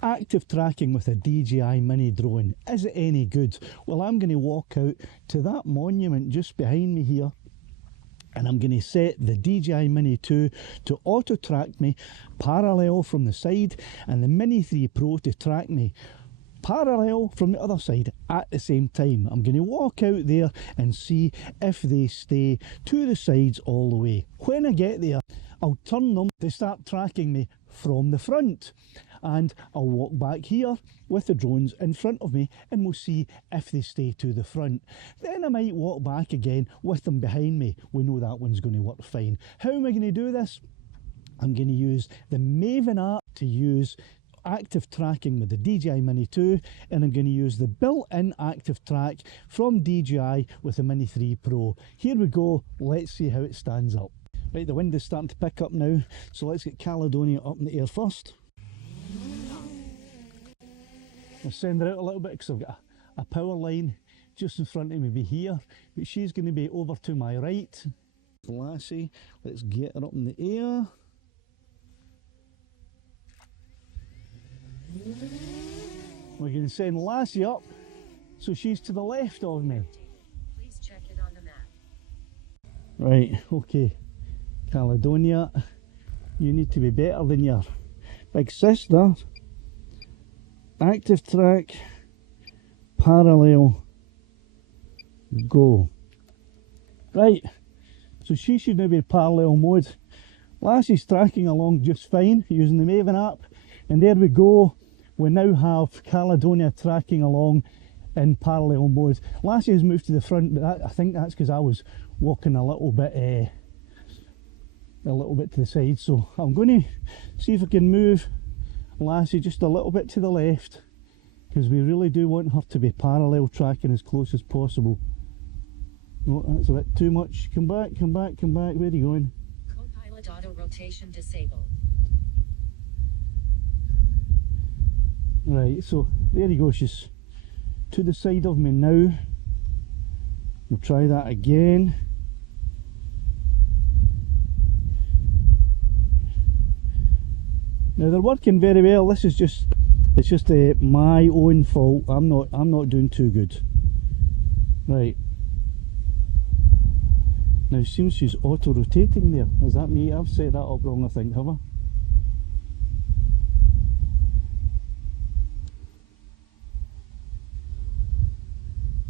Active tracking with a DJI Mini drone, is it any good? Well, I'm going to walk out to that monument just behind me here, and I'm going to set the DJI Mini 2 to auto track me parallel from the side, and the Mini 3 Pro to track me parallel from the other side at the same time. I'm going to walk out there and see if they stay to the sides all the way. When I get there, I'll turn them to start tracking me from the front, and I'll walk back here with the drones in front of me, and we'll see if they stay to the front. Then I might walk back again with them behind me. We know that one's going to work fine. How am I going to do this? I'm going to use the Maven app to use active tracking with the DJI Mini 2, and I'm going to use the built-in active track from DJI with the Mini 3 Pro. Here we go, let's see how it stands up. Right, the wind is starting to pick up now, so let's get Caledonia up in the air first. I'll send her out a little bit because I've got a power line just in front of me here, but she's going to be over to my right. Lassie, let's get her up in the air. We're going to send Lassie up so she's to the left of me. Please check it on the map. Right, okay. Caledonia, you need to be better than your big sister. Active track, parallel, go. Right, so she should now be in parallel mode. Lassie's tracking along just fine using the Maven app, and there we go. We now have Caledonia tracking along in parallel mode. Lassie has moved to the front, but I think that's because I was walking a little bit to the side. So I'm going to see if I can move Lassie just a little bit to the left, because we really do want her to be parallel tracking as close as possible. Oh, that's a bit too much. Come back, come back, come back. Where are you going? Co-pilot auto rotation disabled. Right, so there you go, she's to the side of me now. We'll try that again. Now they're working very well. This is just, it's just my own fault. I'm not doing too good. Right. Now it seems she's auto rotating there. Is that me? I've set that up wrong, I think, have I?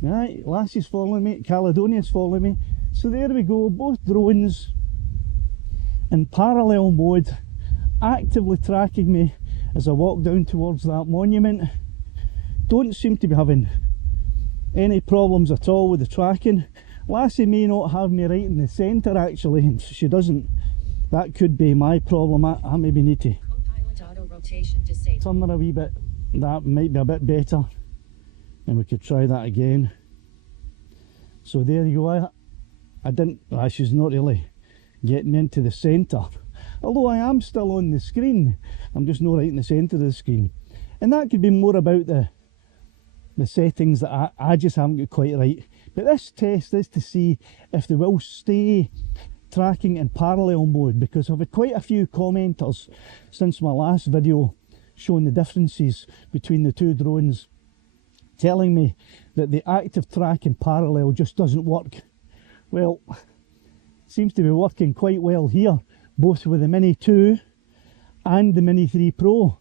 Right, Lassie's following me, Caledonia's following me. So there we go, both drones in parallel mode, actively tracking me as I walk down towards that monument. Don't seem to be having any problems at all with the tracking. Lassie may not have me right in the centre actually, and she doesn't. That could be my problem. I maybe need to turn her a wee bit. That might be a bit better, and we could try that again. So there you go. I didn't, she's not really getting me into the centre, although I am still on the screen. I'm just not right in the centre of the screen, and that could be more about the settings that I just haven't got quite right. But this test is to see if they will stay tracking in parallel mode, because I've had quite a few commenters since my last video showing the differences between the two drones, telling me that the active track in parallel just doesn't work. Well, it seems to be working quite well here, both with the Mini 2 and the Mini 3 Pro.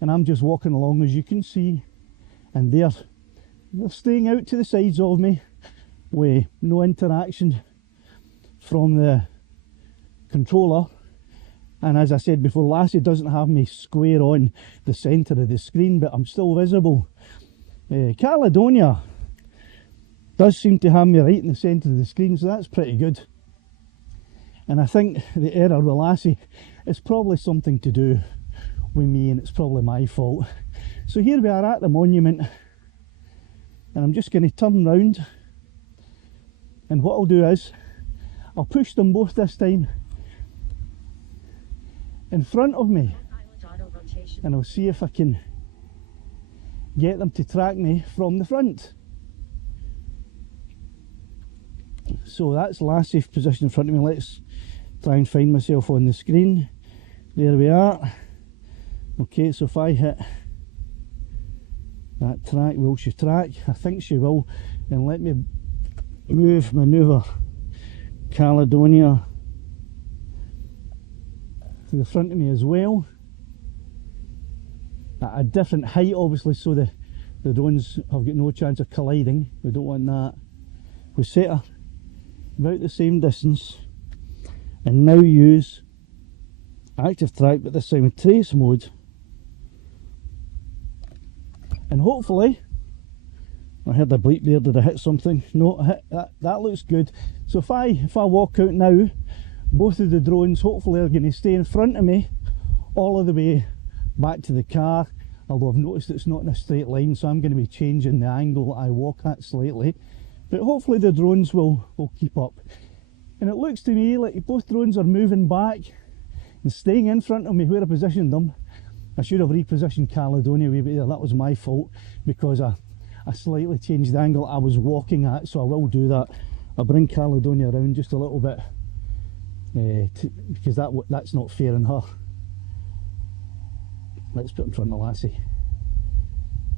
And I'm just walking along, as you can see, and they're staying out to the sides of me with no interaction from the controller. And as I said before, Lassie doesn't have me square on the centre of the screen, but I'm still visible. Caledonia does seem to have me right in the centre of the screen, so that's pretty good. And I think the error with Lassie is probably something to do with me, and it's probably my fault. So here we are at the monument, and I'm just going to turn round, and what I'll do is I'll push them both this time in front of me, and I'll see if I can get them to track me from the front. So that's Lassie's position in front of me. Let's try and find myself on the screen. There we are. Okay, so if I hit that track. Will she track? I think she will. And let me manoeuvre Caledonia to the front of me as well. At a different height obviously, so the drones have got no chance of colliding. We don't want that. We set her about the same distance and now use active track, but this time with trace mode, and hopefully, I heard a bleep there, did I hit something? No, I hit that. That looks good. So if I walk out now, both of the drones hopefully are going to stay in front of me all of the way back to the car, although I've noticed it's not in a straight line, so I'm going to be changing the angle I walk at slightly, but hopefully the drones will keep up. And it looks to me like both drones are moving back and staying in front of me where I positioned them. I should have repositioned Caledonia a wee bit there, that was my fault, because I slightly changed the angle I was walking at, so I will do that. I'll bring Caledonia around just a little bit, because that's not fair on her. Let's put in front of Lassie.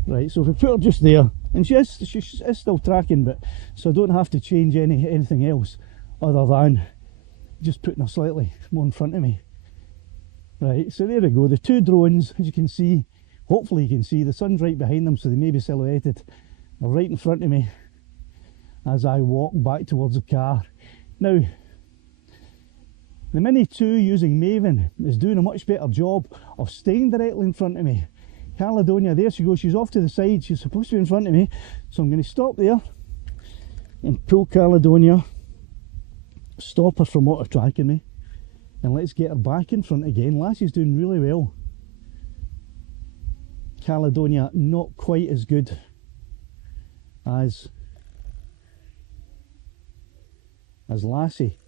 Right, so if we put her just there, and she is still tracking, but so I don't have to change anything else other than just putting her slightly more in front of me. Right, so there we go, the two drones, as you can see, hopefully you can see, the sun's right behind them, so they may be silhouetted. They're right in front of me as I walk back towards the car. Now, the Mini 2 using Maven is doing a much better job of staying directly in front of me. Caledonia, there she goes, she's off to the side, she's supposed to be in front of me, so I'm going to stop there and pull Caledonia, stop her from auto tracking me, and let's get her back in front again. Lassie's doing really well. Caledonia not quite as good as Lassie.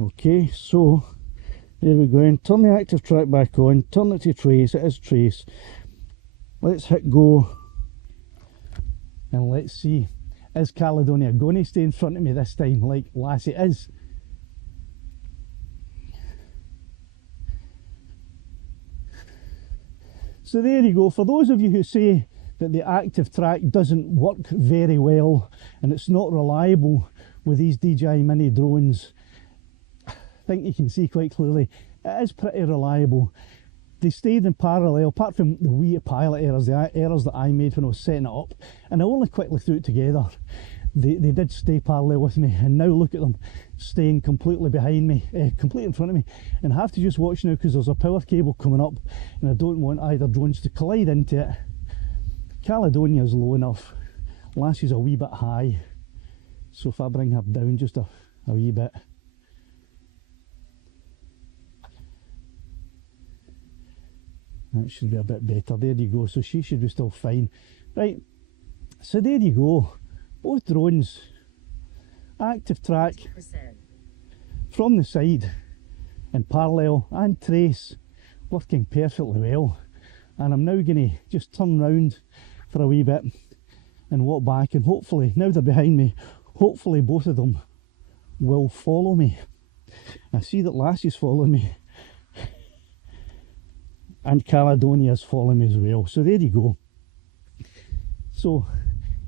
Okay, so there we go, and turn the active track back on, turn it to trace, it is trace. Let's hit go and let's see, is Caledonia going to stay in front of me this time like Lassie is? So there you go, for those of you who say that the active track doesn't work very well and it's not reliable with these DJI Mini drones, I think you can see quite clearly it is pretty reliable. They stayed in parallel, apart from the wee pilot errors, the errors that I made when I was setting it up, and I only quickly threw it together. They did stay parallel with me, and now look at them staying completely behind me, completely in front of me. And I have to just watch now because there's a power cable coming up and I don't want either drones to collide into it. Caledonia is low enough, Lassie's a wee bit high, so if I bring her down just a wee bit, that should be a bit better. There you go, so she should be still fine. Right, so there you go, both drones, active track 50%. From the side in parallel and trace, working perfectly well. And I'm now going to just turn round for a wee bit and walk back, and hopefully, now they're behind me, hopefully both of them will follow me. I see that Lassie's following me and Caledonia's following me as well, so there you go. So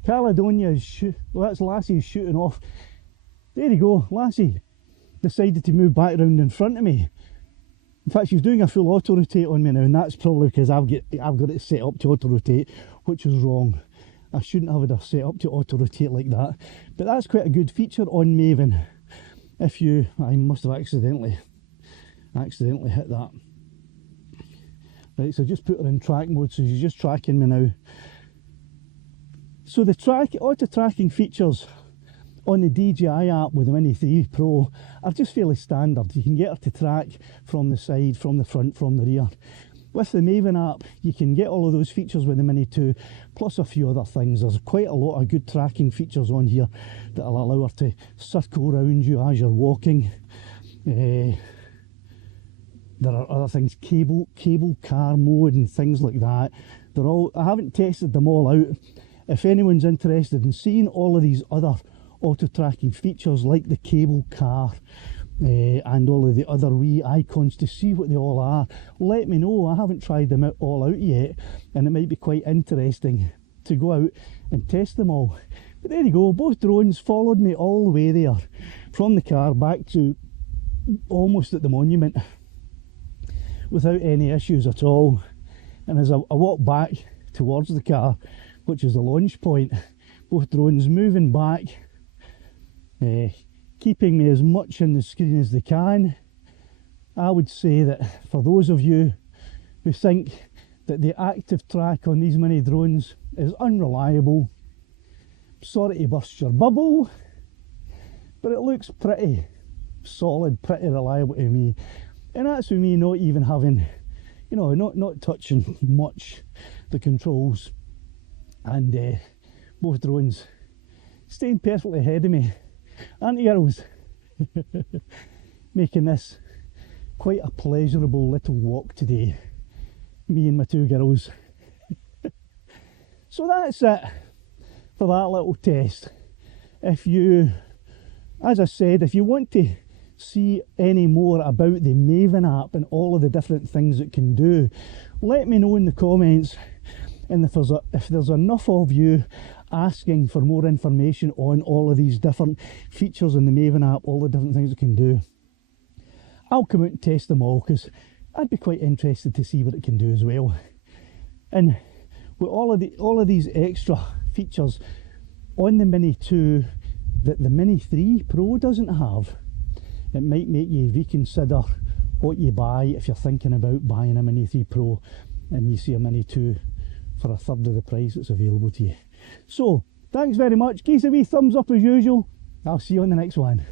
Caledonia is well, that's Lassie shooting off. There you go, Lassie decided to move back round in front of me. In fact, she's doing a full auto rotate on me now, and that's probably because I've got it set up to auto rotate, which is wrong. I shouldn't have it set up to auto rotate like that, but that's quite a good feature on Maven. If I must have accidentally hit that. Right, so just put her in track mode, so she's just tracking me now. So the auto tracking features on the DJI app with the Mini 3 Pro are just fairly standard. You can get her to track from the side, from the front, from the rear. With the Maven app, you can get all of those features with the Mini 2, plus a few other things. There's quite a lot of good tracking features on here that will allow her to circle around you as you're walking. There are other things, cable car mode and things like that. I haven't tested them all out. If anyone's interested in seeing all of these other auto tracking features like the cable car, and all of the other wee icons to see what they all are. Let me know. I haven't tried them all out yet, and it might be quite interesting to go out and test them all. But there you go, both drones followed me all the way there from the car back to almost at the monument without any issues at all. And as I walk back towards the car, which is the launch point, both drones moving back, keeping me as much on the screen as they can. I would say that for those of you who think that the active track on these mini drones is unreliable, sorry to burst your bubble, but it looks pretty solid, pretty reliable to me. And that's with me not even having, you know, not touching much the controls, and both drones staying perfectly ahead of me. Auntie girls, making this quite a pleasurable little walk today, me and my two girls. So that's it for that little test. If you, as I said, if you want to see any more about the Maven app and all of the different things it can do, let me know in the comments. And if there's enough of you asking for more information on all of these different features in the Maven app, all the different things it can do, I'll come out and test them all, because I'd be quite interested to see what it can do as well. And with all of these extra features on the Mini 2 that the Mini 3 Pro doesn't have, it might make you reconsider what you buy if you're thinking about buying a Mini 3 Pro and you see a Mini 2 for a third of the price that's available to you. So, thanks very much. Give us a wee thumbs up as usual. I'll see you on the next one.